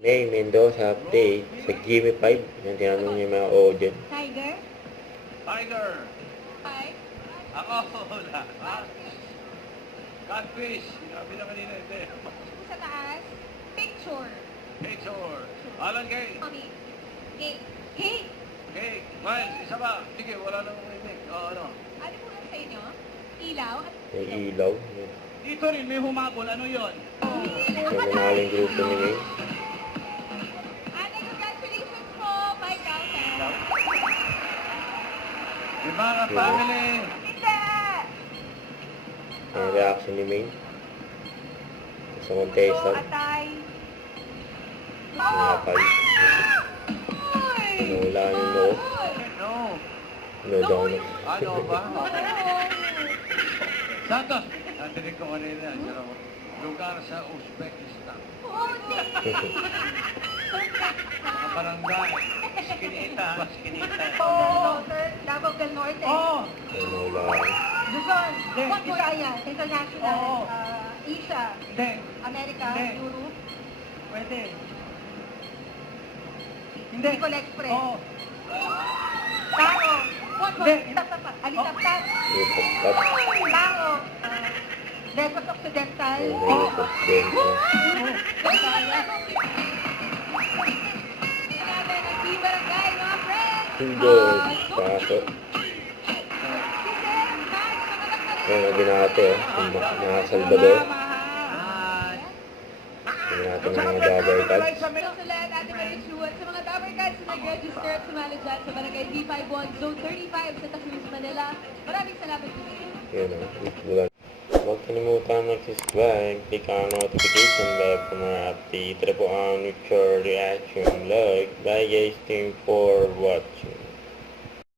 May Mendoza update sa Gimme 5. Yung tinanong niya yung mga audience. Tiger? Tiger. Five? Ako, wala. Ha? Catfish. Sinabi na kanina, hindi. Sa taas? Picture. Picture. Alan Kay. Mommy. Cake. Cake! Cake. Miles, isa ba? Sige, wala nang rinig. Ano? Ano po lang sa inyo? Ilaw? May ilaw. Dito rin, may humabol. Ano yon? Yung manaling grupo ni May. Ate, congratulations po! 5,000. Yung mga family. Hindi! Ang reaction ni May. Sa contestant. Atay. Nakapal. Uy! Wala yung noo. No. No daw na. Ano ba? Santos. Natinig ko kanina. Lugar sa Uzbekistan. Mga barangay. Skinita. Skinita. Davao del Norte. Oo. Ano wala. Luzon. Visayas. International. Oo. Asia. Hindi. America. Hindi. Europe. Pwede. Bicol Express. Oo. Tao. Hindi. Alitaptap. Ipagkat. Tao. Desert Occidental. May suspenso. Visayas. Natin ang Team Barangay, mga friends. Single. Paso. Si Sir Max, mga Ayan, ginate oh. Mga Salvador. Ginate ng mga Dabber Cats. Susulat, Ate Marichu, at sa mga Dabber Cats na nag-register at sumali dyan sa Barangay D51, Zone 35, Santa Cruz, Manila. Maraming salamat po. Yun oh. Huwag kalimutan mag-subscribe, click ang notification bell for more updates. Ito po ang Nature Reaction Vlog. Bye guys, thank you for watching.